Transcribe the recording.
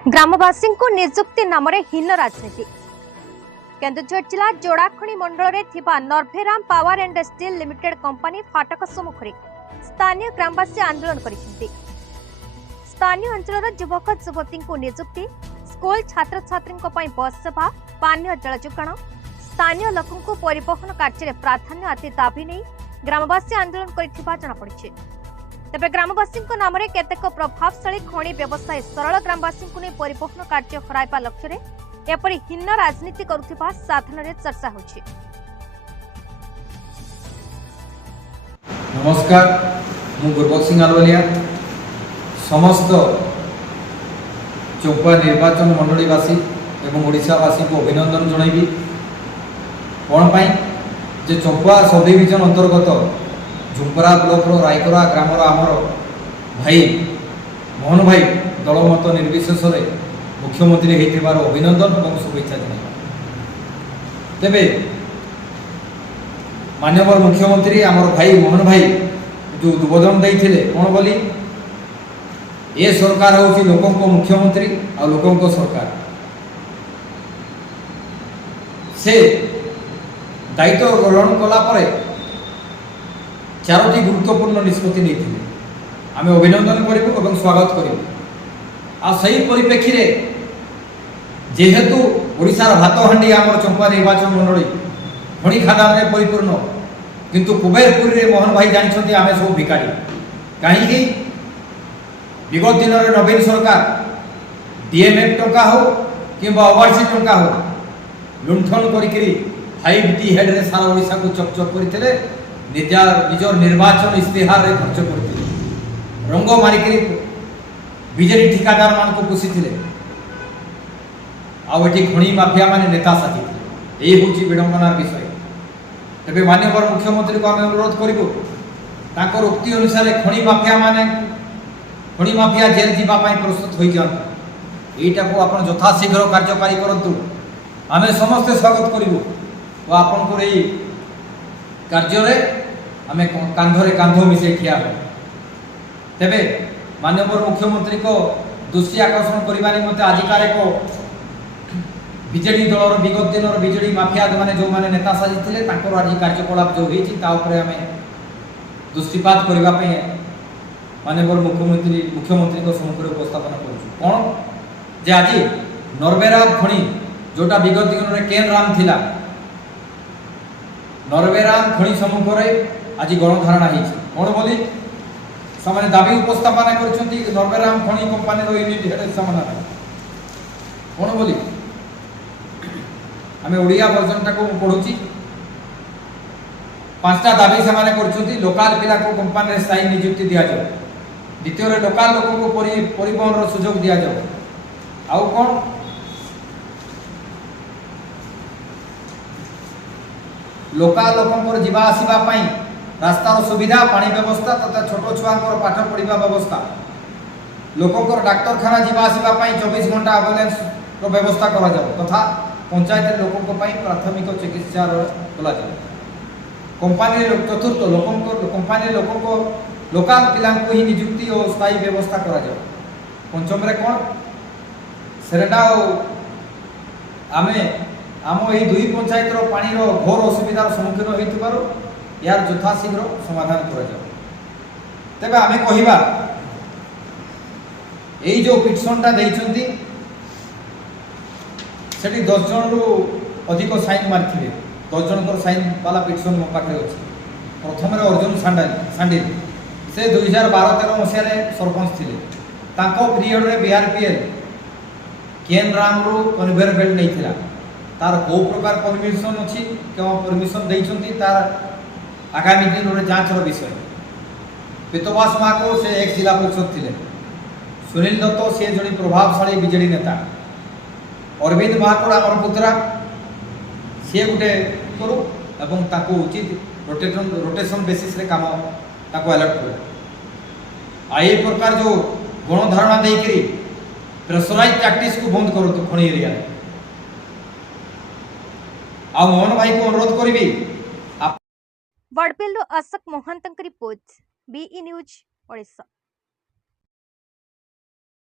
ग्रामवासी को निजुक्ति नाम हीन राजनीति। केन्दुझर जिला जोड़ाखणी मंडल में Narbheram power and steel limited company फाटक सम्मुख स्थानीय ग्रामवासी आंदोलन करछन्ति। स्थानीय अंचल युवक युवती को निजुक्ति, स्कूल छात्र छात्री बस सेवा, पानीय जल जोगाण, स्थानीय लोकों परिवहन कार्य प्राधान्य आदि दाबी नहीं ग्रामवासी आंदोलन कर जनापड़ी। तेबे ग्रामवासी नाम केतेक प्रभावशाली खनि व्यवसायी सरल ग्रामवासी को नहीं परिवहन कार्य हराइबा लक्ष्य एपरी हीन राजनीति करुथिबा साधन चर्चा होछि। नमस्कार, मु गुरबक्स सिंह आलवलिया समस्त चौपा निर्वाचन मंडलीवासी एवं ओडिशावासी को अभिनंदन जनइबी। कौन पाई जे चौपा सब डिविजन अंतर्गत झुंपरा ब्लॉक रायकरा ग्रामर आमर भाई मोहन भाई दलमत निर्विशेष मुख्यमंत्री होइथिबार अभिनंदन और शुभेच्छा जनाइबा। तेबे माननीय मुख्यमंत्री आमर भाई मोहन भाई जो उद्बोधन देइथिले कोन बोली ए सरकार होची लोकों को मुख्यमंत्री और लोकों को सरकार से दायित्व ग्रहण कला परे चारोटी गुरुत्वपूर्ण निष्पत्ति नहीं आम अभिनंदन करूँ स्वागत करूँ। आ सही परिप्रेक्षी जेहेतु ओडिशार भात हांडी आम चंपा निर्वाचन मंडली खणी खादान में परिपूर्ण किंतु कुबेरपुर रे मोहन भाई जानते आम सब भिकारी कहीं विगत दिन में नवीन सरकार डीएमएफ टंका हो कि ओवरसी टंका हो लुंठन करी 5T हेड रे सारा ओडिशा को चकचक करते निजर निर्वाचन इस्तेहार रे खर्च करते रंग मारिकी बीजेपी ठिकादार मान को पोषी आठी खणी माफिया माने नेता साथी यही हूँ विडंबनार विषय। तेज माननीय मुख्यमंत्री को आम अनुरोध करूँ उक्ति अनुसार खणी माफिया जेल जावाई प्रस्तुत हो जाता यहीटा को आप यथाशीघ्र कार्यकारी करूँ आम समस्ते स्वागत करूँ और आपन कार्य आम कांधरे कांध मिसे ठिया हो। तेबे माननीय मुख्यमंत्री को दृष्टि आकर्षण करने निमंते आजिकार एक बीजेडी दलर विगत दिन बीजेडी माफिया मैंने जो मैंने नेता साजिते आज कार्यकलाप जो होती आम दृष्टिपात करने माननीय मुख्यमंत्री को सम्मुख उपस्थापन कौन जे आज नरबेराम खणी जोटा विगत दिन में केन राम थिला नरबेराम खणी सम्मुख आज गणधारणा कौन बोली से दाबी उपस्थापन कर नरबेराम खणी कंपानी यूनिट हेड समाधान कौन बोली आम ओडिया वर्जनटा को पढ़ुची 5टा दाबी से लोकाल पिला को कंपानी स्थायी नियुक्ति दि जाओ, द्वितीय लोकाल लोक को परिवहन सुजोग दि जाओ, आउ कौन लोकाल लोक जीवा आसवा रास्तार सुविधा पानी व्यवस्था तथा छोट छुआ पाठ पढ़ा व्यवस्था लोकंर डाक्तरखाना जीवा आसवा 24 घंटा एम्बुलेंस व्यवस्था करा जाओ तथा पंचायत लोकों प्राथमिक चिकित्सा कला जाए। कंपानी चतुर्थ कंपानी लोकों लोकाल पिला ही नियुक्ति और स्थायी व्यवस्था करा जाओ। पंचम कौन सेरेडा आमे आम यही 2 पंचायत पानी घोर असुविधार सम्मुखीन हो यार यथाशीघ्र समाधान करा जाओ। तेबे आमे कहिबा यही जो पिटिशनटा देइछंती सेठी 10 जन रु अधिक साइन मारथिले 10 जन साइन वाला पिटिशन मो पाखे अछि। प्रथम अर्जुन सांडिल से 2012-13 मसीह सरपंच थिले तांको पीरियड रे बीआरपीएल केन राम रु कन्वेयर बेल्ट नहीं थिला तार को प्रकार परमिशन अछि केव परमिशन देइछंती तार आगामी दिन रे जांच रो विषय। पितवास माको से एक जिला परिषद थिले सुनील दत्त से जणी प्रभावशाली बीजेडी नेता अरविंद महाकोड़ आम पुत्रा सी गोटे करू एवं ताको उचित रोटेशन बेसिस रे काम ताको अलर्ट करू आई प्रकार जो गणधारणा देकरी प्रेशराइज प्रैक्टिस को बंद करो तो खणी एरिया आ मोहन भाई को अनुरोध करी वडपिल Ashok Mohanta report BE news Odisha.